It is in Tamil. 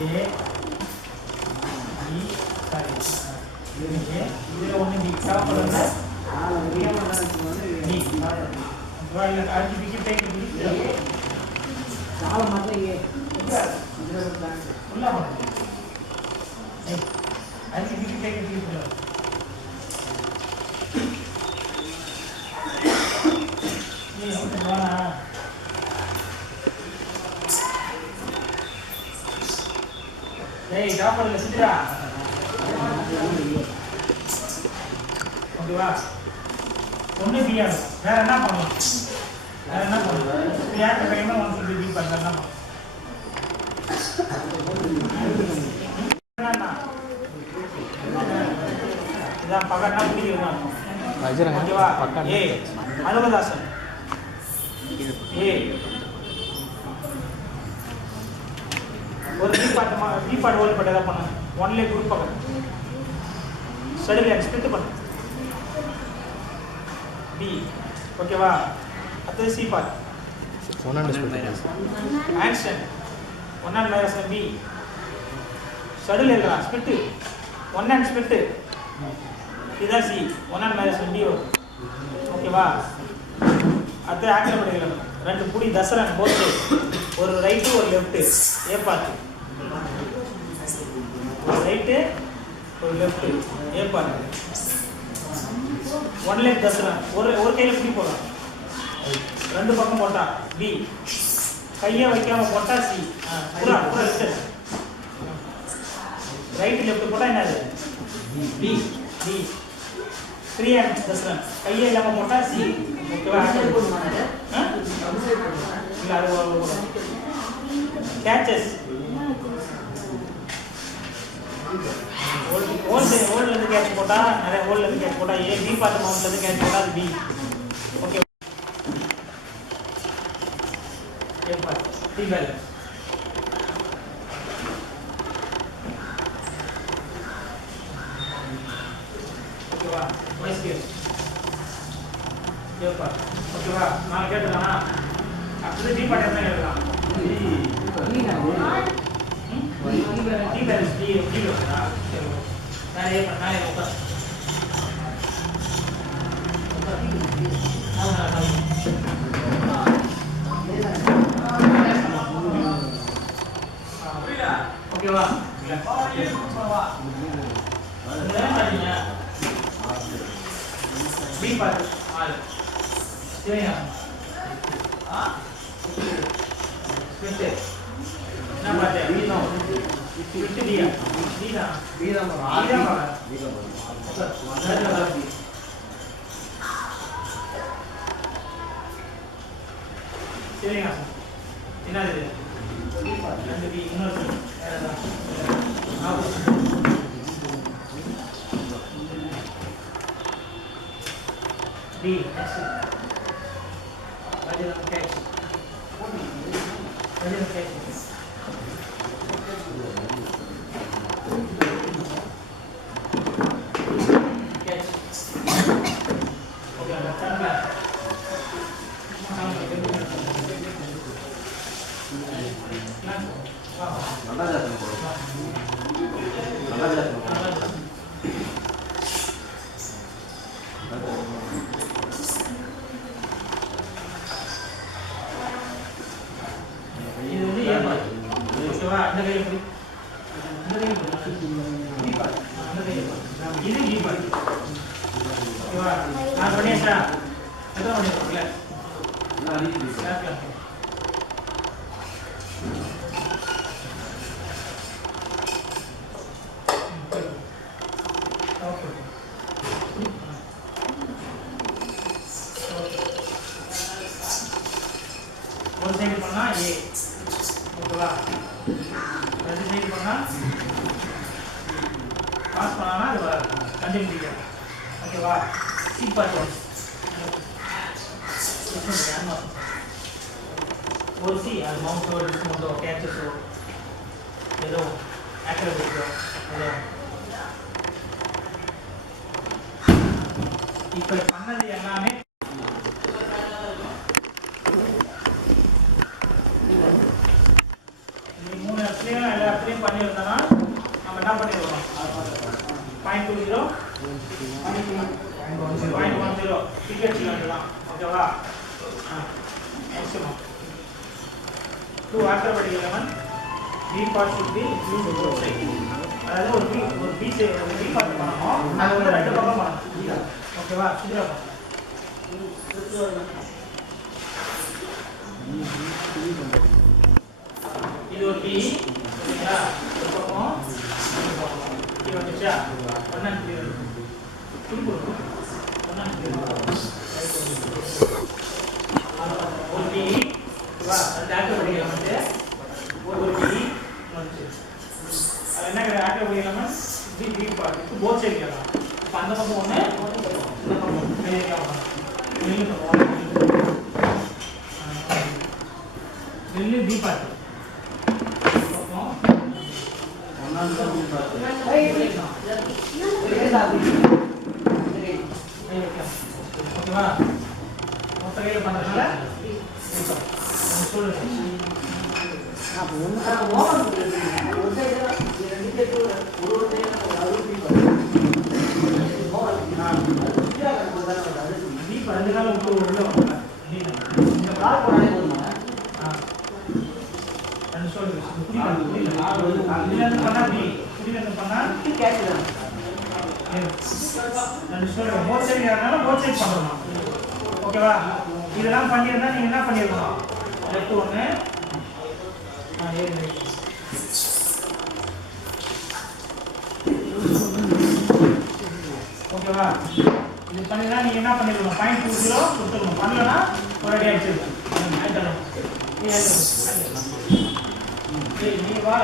ஏ பி சாரி ஏ இதுல ஒன்று பி சாப்பிடுறது பி இல்லை அஞ்சு பிக்கு டேக் சாலை மாத்திரம் ஏ ஃபுல்லாக பண்ணுங்க அஞ்சு பிக்கு டேக் ஃபுல்லாக ஏய் சாப்பிடல சித்ரா ஓகேவா ஒன்று பிஆர் வேற என்ன பண்ணலாம் வேற என்ன பண்ணலாம் பிஆர் கைமா ஒன் சொல்லி பி பண்ணலாம் இதான் பக்கம்னா பிடிக்கிறதா ஓகேவா ஏ அனுமதாசன் ஏ ஒரு பி பாட்டு ஓல் பட்டு எதாவது பண்ணு ஒன்லே குரூப் பக்கம் சடலி எக்ஸ்பெக்ட் பண்ணு பி ஓகேவா அடுத்தது C part action one and minus B சடல் எழுதுறா ஸ்பிட்டு ஒன் அண்ட் ஸ்பிட்டு இதுதான் C one and minus B ஓகேவா அடுத்து ஆக்ஷன் பண்ணிக்கலாம் ரெண்டு புடி தசரன் போட்டு ஒரு ரைட்டு ஒரு லெஃப்ட்டு ஏ பார்த்து ஒரு ரைட்டு ஒரு லெஃப்ட்டு ஏ பார்த்து ஒன் லெஃப்ட் தசரன் ஒரு கையில் புடி போடலாம் ரெண்டு பக்கம் போட்டா பி கையை வைக்காம போட்டா சி பூரா பூரா லெஃப்ட் ரைட்டு லெஃப்ட் போட்டா என்னது பி பி த்ரீ ஹேண்ட் தசரன் கையை இல்லாமல் போட்டா சி ஓகேவா இல்லை அது கேச்சஸ் ஓல்ட்லேருந்து கேட்ச் போட்டால் நிறைய ஓல்ட்லேருந்து கேட்ச் போட்டால் ஏ பி பார்த்து மவுண்ட்லேருந்து கேட்ச் போட்டால் அது பி ஓகே ஏ பார்த்து டி பேலன்ஸ் ஓகேவா வாய்ஸ் கேஸ் ஏ பார்த்து ஓகேவா நான் கேட்டுதானா அடுத்தது டி பார்ட் என்ன எழுதலாம் டி பேலன்ஸ் டி வருதா சரி நான் ஏ பண்ண நான் உட்கார் ஓகேவா பி பார்ட் ஆள் சரியா ஸ்பிட் என்ன பாத்தே வீணோ ஸ்பிட் டியா வீணா வீணா வீணா வீணா சரியா என்னது ரெண்டு பி இன்னொரு B next Rajan catch Rajan catch okay ada ஒரு சைடு பண்ணா ஏ ஓகேவா ரெண்டு சைடு பண்ணா பாஸ் பண்ணானா அது வராது கண்டினியூ ஓகேவா சி பார்ட் ஒரு சி அது மவுண்டோ டிஸ்மவுண்டோ கேச்சஸோ ஏதோ ஆக்ரோபேட்டிக்கோ ஏதோ இப்போ பண்ணது எல்லாமே மூணு இடத்துலையும் எல்லா இடத்துலையும் மாதிரி பண்ணியிருந்தோம்னா நம்ம என்ன பண்ணிருக்கோம் 0.20 0.10 டிக்கெட் வேண்டியதான் ஓகேவா next one 2 alternative element b part should be used both side அதாவது ஒரு b part பண்ணனும் அது வந்து ரெண்டு பக்கம் பண்ணனும் ஓகேவா சுஜா இது ஒரு b சரியா ஒரு பக்கம் இது வந்துச்சா ஒண்ணாம் கிளியர் புரியுது ஒண்ணாம் கிளியர் ஒரு b வா அந்த ஆல்டர்னேட்டிவ் எலிமெண்ட் ஒரு b வந்து அது என்ன alternative element b part both side கேட்கலாம் இப்ப அந்த பக்கம் ஒண்ணு இந்த பக்கம் சரியா வெளிய b part பக்கம் ஒண்ணாம் b part ஓகேவா மொத்த கையில பண்றதுனால சொல்லுங்க ஓகேவா இதெல்லாம் பண்ணியிருந்தா நீங்க என்ன பண்ணிருக்கணும் லெஃப்ட் ஒன்று ஓகேவா இது பண்ணினா நீங்க என்ன பண்ணிருக்கணும் 0.20 கொடுத்துக்கணும் பண்ணலனா ஒரு அடி அடிச்சிருக்கணும் நீ வா